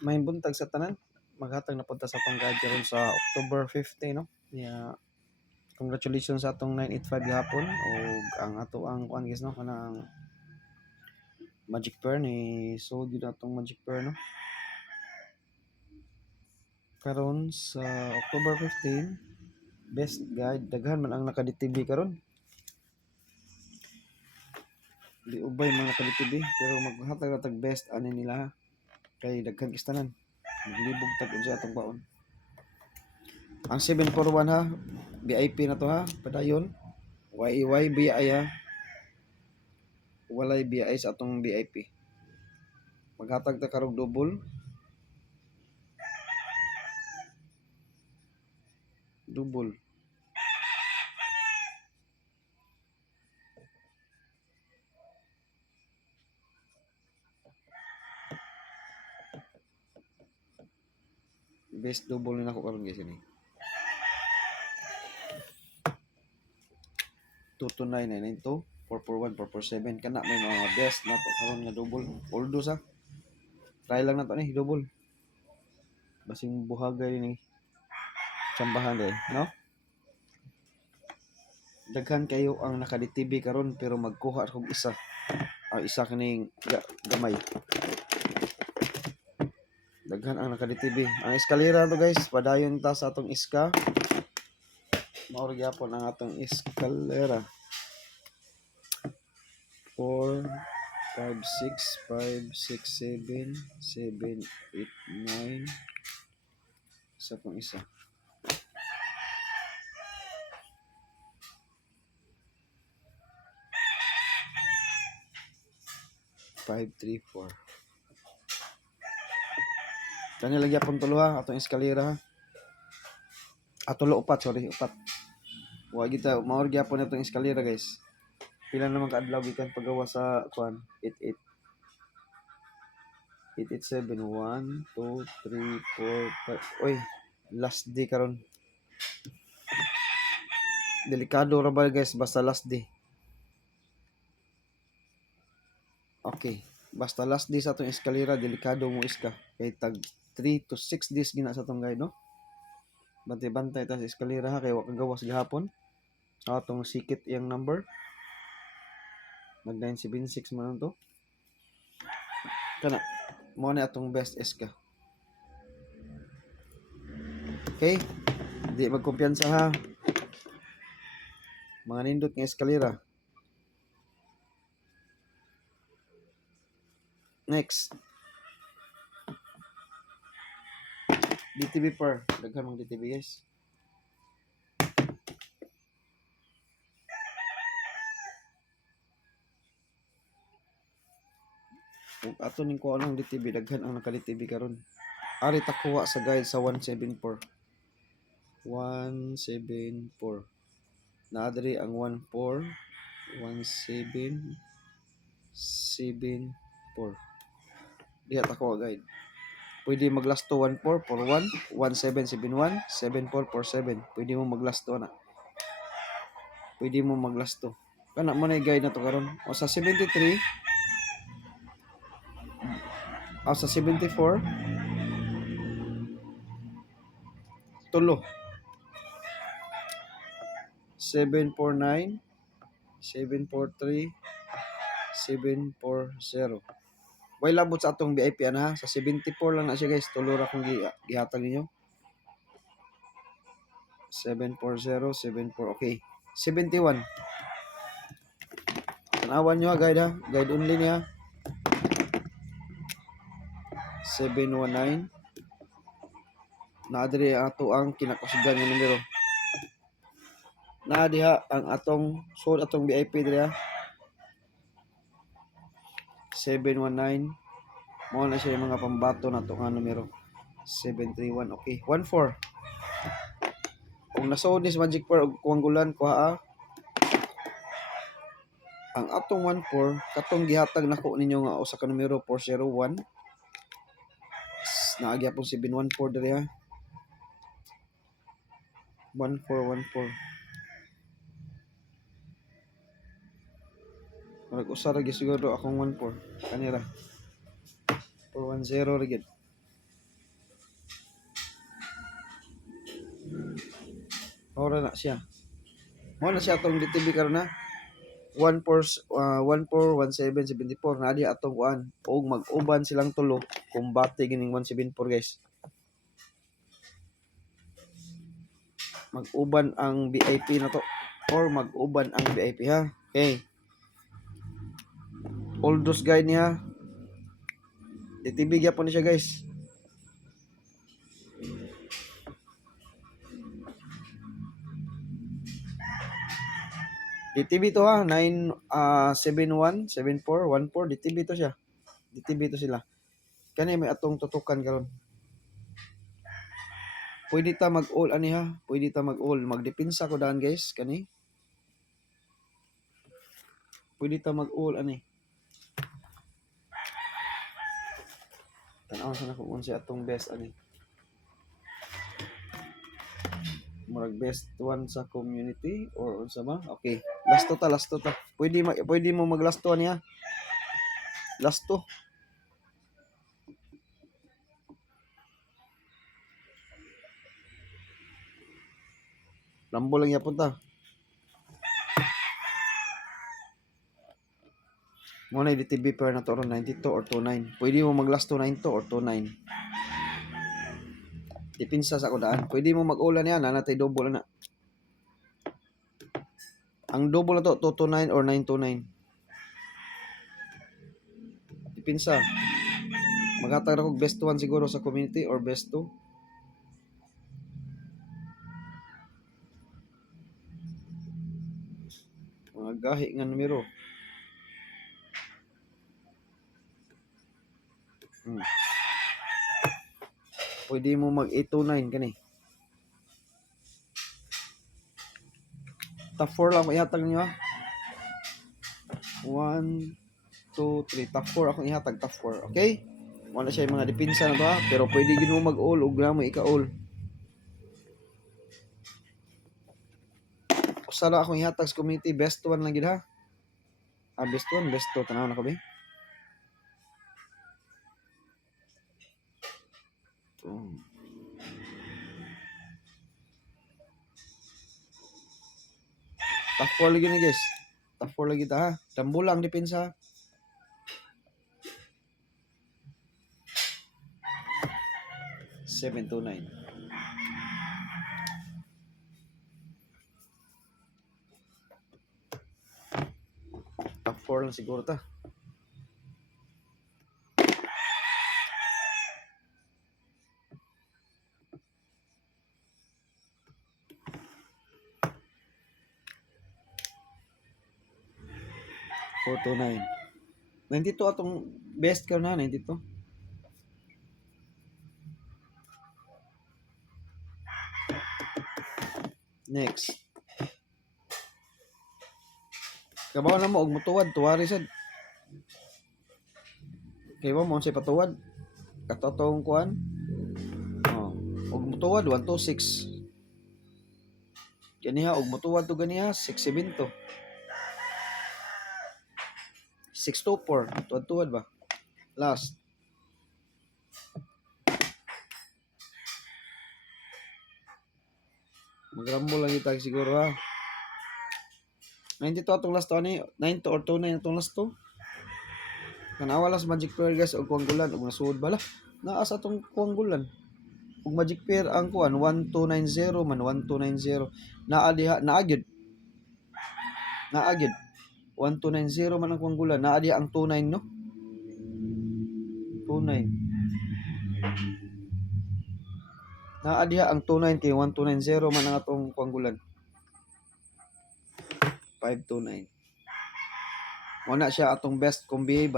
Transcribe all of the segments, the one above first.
May buntag sa tanan. Maghatag na punta sa Panggad karon sa October 15, no? Yeah. Congratulations sa atong 985 gihapon ug ang ato ang kuan guys no kanang Magic Pair ni sold yun atong Magic Pair no. Karon sa October 15, best guide daghan man ang naka-DTV karon. Di ubay mga naka-DTV pero maghatag na tag best ani nila ha. Kay daghan kistanan. Maglibog tag unsa atong baon. Ang 741 ha, VIP na to ha, padayon. YY BI ha. Walay BI sa atong VIP. Maghatag ta karog double. Double. Best double na ako karon guys ini. 22992 441 447 kana may mga best na to karon nga double. Although sa try lang na to ni double. Basing buhagay ni tsambahan deh, no? Daghan kayo ang naka-DTV karon pero magkuha kog isa. Isa kining gamay. Daghan ang naka-DTV. Ang eskalera to guys, padayon ta sa atong iska. Mao gyapon ang atong eskalera. 4 5 6 5 6 7 7 8 9 sa pang isa. 5 3 4. Kani lagi apon tulo ha, atong eskalera ha. Tulo upat, sorry, upat. Wa kita maor gyapon atong eskalera guys. Pila naman kaadlaw gikan paggawa sa kuan 88 887 1 2 3 4 5. Oy, last day karon. Delikado ra ba guys basta last day. Okay, basta last day sa atong eskalera delikado mo iska. Kay tag 3 to 6 days gina sa atong guide no. Bantay-bantay ta sa eskalera ha kay wa kagawas gihapon. Atong sikit iyang number. Mag 976 man to. Kana mo na atong best eska. Okay? Di magkumpiyansa ha. Mga nindot nga eskalera. Next. DTV per. Daghan mong DTV guys. Ug ato ning kuha ng DTV daghan ang naka-DTV karon. Ari ta kuha sa guide sa 174. 174. Naadri ang 14 1774. Diha ta kuha guide. Pwede maglasto 1441 1771 7447. Pwede mo maglasto na. Pwede mo maglasto. Kana mo na guide na to karon. O sa 73 sa 74 tulo 749 743 740. Way labot sa atong VIP ana ha. Sa 74 lang na siya guys. Tulo ra kung gihatag ninyo. 740 74. Okay. 71. Tanawan nyo ha guide ha. Guide only niya. 719. Naadiri ato ang kinakusgan nga numero. Naadiha ang atong sud atong VIP diri ha. 719. Mao na siya mga pambato na to nga numero. 731. Okay. 14. Kung nasuod ni Magic Pearl og kuwanggulan kuha ang atong 14 katong gihatag nako ninyo nga usa ka numero 401. Naagya pong 714 diri ha. 1414. Marag usa ra gyud siguro akong 14 kanira. 410 ra gyud. Ora na siya. Mo na siya atong DTV karon na 141774 na di atong kuan og mag-uban silang tulo kung bati gining 174 guys. Mag-uban ang VIP na to or mag-uban ang VIP ha. Okay. All those guide niya. DTV gyapon ni siya guys. DTV to ha, 9717414 DTV to siya. DTV to sila. Kani may atong tutukan karon. Pwede ta mag-all ani ha, pwede ta mag-all. Magdepensa ko daan guys kani. Pwede ta mag-all ani. Tanaw sa nako unsa atong best ani. Murag best one sa community or unsa ba? Okay. Last to ta. Pwede mo mag-last to niya. Last to. Lambo lang yapon ta. Mo na DTV per na to 92 or 29. Pwede mo mag-last to 92 or 29. Dipinsa sa kudaan. Pwede mo mag-ulan yan. Nanatay double na. Ang double na to 229 or 929. Dipinsa. Maghatag ako best one siguro sa community or best two. Mga gahi nga numero. Pwede mo mag 829 kani. Top 4 lang ako ihatag niyo ha. 1, 2, 3. Top 4 akong ihatag. Top 4. Okay? Wala siya yung mga dipinsa na to ha. Pero pwede gin mo mag-all. Huwag na mo ika-all. Usara akong ihatag sa community. Best one lang gid ha. Best one. Best two. Tanaw na ko ba? Top 4 lagi ni guys. Top 4 lagi ta ha. Dambo lang depensa. Seven to 9. Top 4 lang siguro ta. Four to 9. 92 atong best ka na 92. Next. Kabaw na mo og mutuwad tuwari sad. Kay mo say patuwad. Katotong kuan. Oh, og mutuwad 126. Ganiha og mutuwad to ganiha 67 to. 624 tuwad-tuwad ba? Last. Magrambol lang itag siguro ha. 92 atong last to ani 9 to or 29 atong last to. Kanawa lang sa Magic Pair guys og kuanggulan og nasuod bala. Naa sa atong kuanggulan. Ug Magic Pair ang kuan 1290 man 1290. Naa diha naagid. Naagid. 1290 man ang kuanggulan. Naa diha ang 29 no. 29. Naa diha ang 29 kay 1290 man ang atong kuanggulan. 529. Muna siya atong best kombi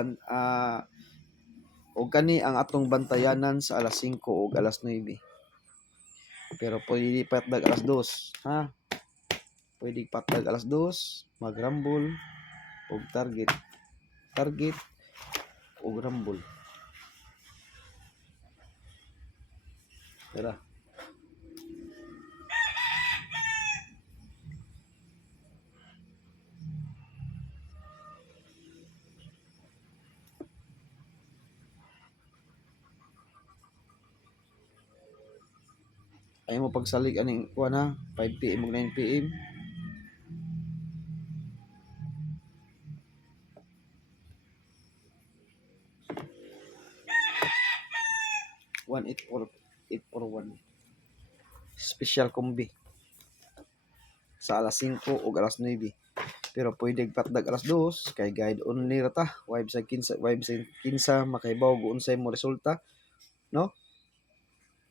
og kani ang atong bantayanan sa alas 5 ug alas 9. Pero pwede patdag alas 2, ha? Pwede patdag alas 2, magrambol og target. Target og rambol. Tara. Ay mo pagsalig aning kuan ha, 5 PM ug 9 PM. One eight four one. Special kombi sa alas 5 ug alas 9. Pero pwede patdag alas 2 kay guide only ra ta. Wibe sa kinsa makahibaw kung unsay mo resulta, no?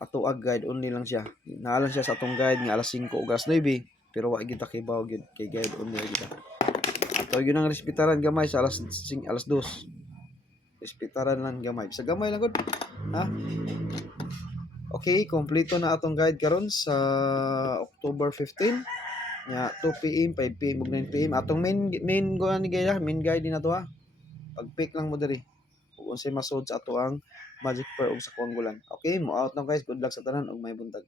Ato ag guide only lang siya. Naalan siya sa atong guide nga alas 5 ug alas 9, pero wa gyud ta kahibaw gyud kay guide only ra kita. Ato gyud ang respetaran gamay sa alas 2. Respetaran lang gamay. Sa gamay lang gud. Ha? Okay, kompleto na atong guide karon sa October 15. Nya 2 PM, 5 PM ug 9 PM. Atong main go ni gaya, main guide din ato ha. Pag-pick lang mo diri. Kung unsay masud sa ato ang Magic Pearl ug sa Kuanggulan. Okay, mo out na guys. Good luck sa tanan ug may buntag.